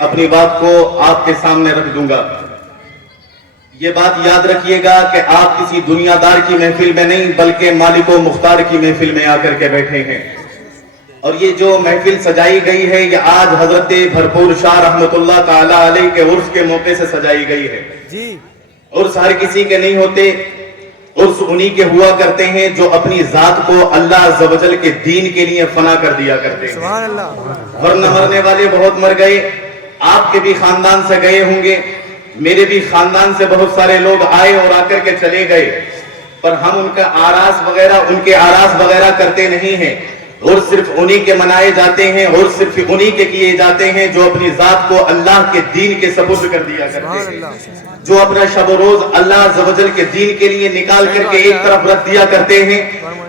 اپنی بات کو آپ کے سامنے رکھ دوں گا. یہ بات یاد رکھیے گا کہ آپ کسی دنیا دار کی محفل میں نہیں بلکہ مالک و مختار کی محفل میں آ کر کے بیٹھے ہیں. اور یہ جو محفل سجائی گئی ہے یہ آج حضرت بھرپور شاہ رحمت اللہ تعالی علیہ کے عرس کے موقع سے سجائی گئی ہے. عرس ہر کسی کے نہیں ہوتے، عرس انہی کے ہوا کرتے ہیں جو اپنی ذات کو اللہ عز و جل کے دین کے لیے فنا کر دیا کرتے ہیں. سبحان اللہ. ورنہ مرنے والے بہت مر گئے، آپ کے بھی خاندان سے گئے ہوں گے، میرے بھی خاندان سے بہت سارے لوگ آئے اور آ کر کے چلے گئے، پر ہم ان کے آراس وغیرہ کرتے نہیں ہیں. اور صرف انہی کے منائے جاتے ہیں اور صرف انہی کے کیے جاتے ہیں جو اپنی ذات کو اللہ کے دین کے سپرد کر دیا کرتے ہیں، جو اپنا شب و روز اللہ عز و جل کے دین کے لیے نکال کر کے ایک طرف رکھ دیا کرتے ہیں.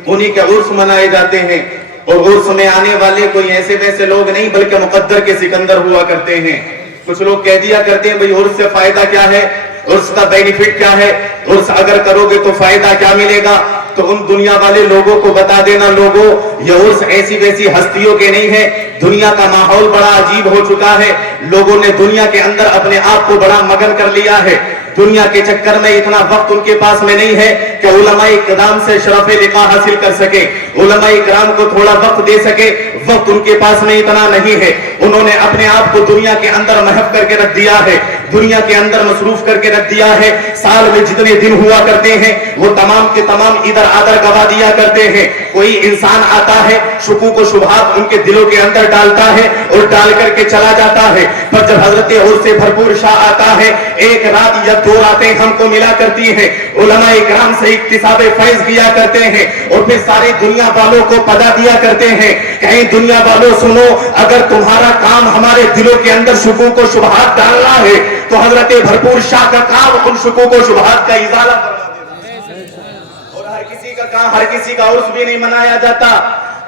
انہی کے عرس منائے جاتے ہیں. اور عرس میں آنے والے کوئی ایسے ویسے لوگ نہیں بلکہ مقدر کے سکندر ہوا کرتے ہیں. کچھ لوگ کہہ دیا کرتے ہیں بھئی عرس سے فائدہ کیا ہے، عرس کا بینیفٹ کیا ہے، عرس اگر کرو گے تو فائدہ کیا ملے گا. تو ان دنیا والے لوگوں کو بتا دینا، لوگوں یہ عرس ایسی ویسی ہستیوں کے نہیں ہے. دنیا کا ماحول بڑا عجیب ہو چکا ہے، لوگوں نے دنیا کے اندر اپنے آپ کو بڑا مگن کر لیا ہے. دنیا کے چکر میں اتنا وقت ان کے پاس میں نہیں ہے کہ علماء اکرام سے شرف لقاء حاصل کر سکے، علماء اکرام کو تھوڑا وقت دے سکے. وقت ان کے پاس میں اتنا نہیں ہے. انہوں نے اپنے آپ کو دنیا کے اندر محف کر کے رکھ دیا ہے، دنیا کے اندر مصروف کر کے رکھ دیا ہے. سال میں جتنے دن ہوا کرتے ہیں وہ تمام کے تمام ادھر آدھر گوا دیا کرتے ہیں. کوئی انسان آتا ہے، شکوک و شبہات ان کے دلوں کے اندر ڈالتا ہے اور ڈال کر کے چلا جاتا ہے. پر جب حضرت عرس بھرپور شاہ آتا ہے، ایک رات یا دو راتیں ہم کو ملا کرتی ہیں، علماء اکرام سے اکتساب فیض کیا کرتے ہیں اور پھر ساری دنیا والوں کو پتا دیا کرتے ہیں کہ اے دنیا والوں سنو، اگر تمہارا کام ہمارے دلوں کے اندر شکوک و شبہات ڈالنا ہے تو حضرت بھرپور شاہ کا کام ان شکوک و شبہات کا ازالہ کروا دینا. اور ہر کسی کا کام، ہر کسی کا عرس بھی نہیں منایا جاتا.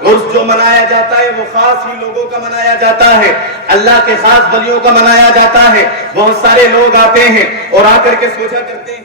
عرس جو منایا جاتا ہے وہ خاص ہی لوگوں کا منایا جاتا ہے، اللہ کے خاص ولیوں کا منایا جاتا ہے. بہت سارے لوگ آتے ہیں اور آ کر کے سوچا کرتے ہیں،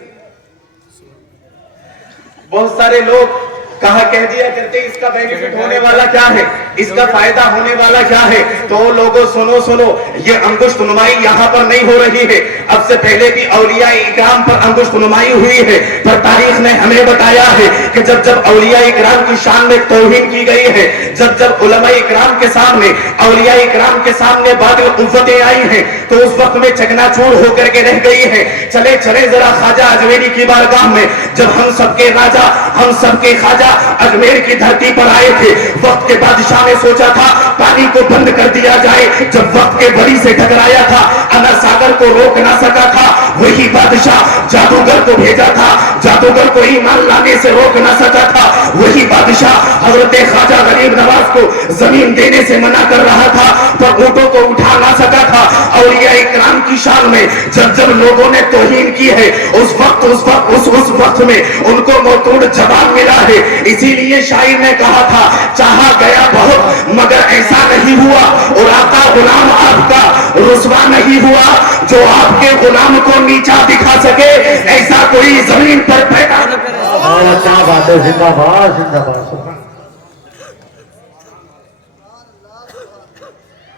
بہت سارے لوگ کہا کہہ دیا کرتے اس کا بینیفٹ ہونے والا کیا ہے، اس کا فائدہ ہونے والا کیا ہے. تو لوگوں سنو، یہ انگشت نمائی یہاں پر نہیں ہو رہی ہے. اب سے پہلے بھی اولیاء اکرام پر انگشت نمائی ہوئی ہے، پر تاریخ نے ہمیں بتایا ہے کہ جب اولیاء اکرام کی شان میں توہین کی گئی ہے، جب علماء اکرام کے سامنے، اولیاء اکرام کے سامنے باطل قوتیں آئی ہیں تو اس وقت میں چکنا چور ہو کر کے رہ گئی ہے. چلے ذرا خواجہ اجمیری کی بارگاہ میں، جب ہم سب کے راجا، ہم سب کے خواجہ اجمیر کی دھرتی پر آئے تھے، وقت کے بادشاہ نے سوچا تھا پانی کو بند کر دیا جائے. جب وقت کے بڑی سے ٹکرایا تھا، انا ساگر کو روک نہ سکا تھا، وہی بادشاہ جادوگر کو بھیجا تھا، جادوگر کو ایمان لانے سے روک نہ سکا تھا. وہی بادشاہ حضرت خواجہ غریب نواز کو زمین دینے سے منع کر رہا تھا، پر اونٹوں کو اٹھا نہ سکا تھا. اولیاء اکرام کی شان میں جب لوگوں نے توہین کی ہے، اس وقت میں ان کو موتور جواب ملا ہے. اسی لیے شاعر نے کہا تھا چاہا گیا بہت مگر ایسا نہیں ہوا، اور آقا غلام آپ کا رسوا نہیں ہوا جو آپ کے غلام کو نیچا دکھا سکے، ایسا کوئی زمین پر پیدا نہ کرے. کیا بات ہے، زندہ باد زندہ باد.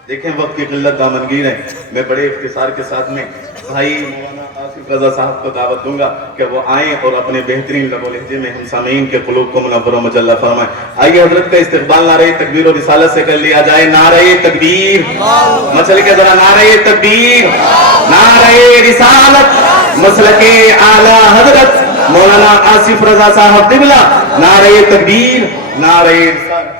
دیکھیں وقت کی قلت دامنگیر ہے. میں بڑے اختصار کے ساتھ میں بھائی مولانا آصف رضا صاحب کو دعوت دوں گا کہ وہ آئیں اور اپنے بہترین لب و لہجے میں ہم سامعین کے قلوب کو منور و مجلہ فرمائیں. آئیے حضرت کا استقبال نعرہ تکبیر و رسالت سے کر لیا جائے. نعرہ تکبیر، مسل کے ذرا نعرہ تکبیر، نعرہ رسالت، مسلک اعلیٰ حضرت مولانا آصف رضا صاحب قبلہ. نعرہ تکبیر، نعرہ رسالت.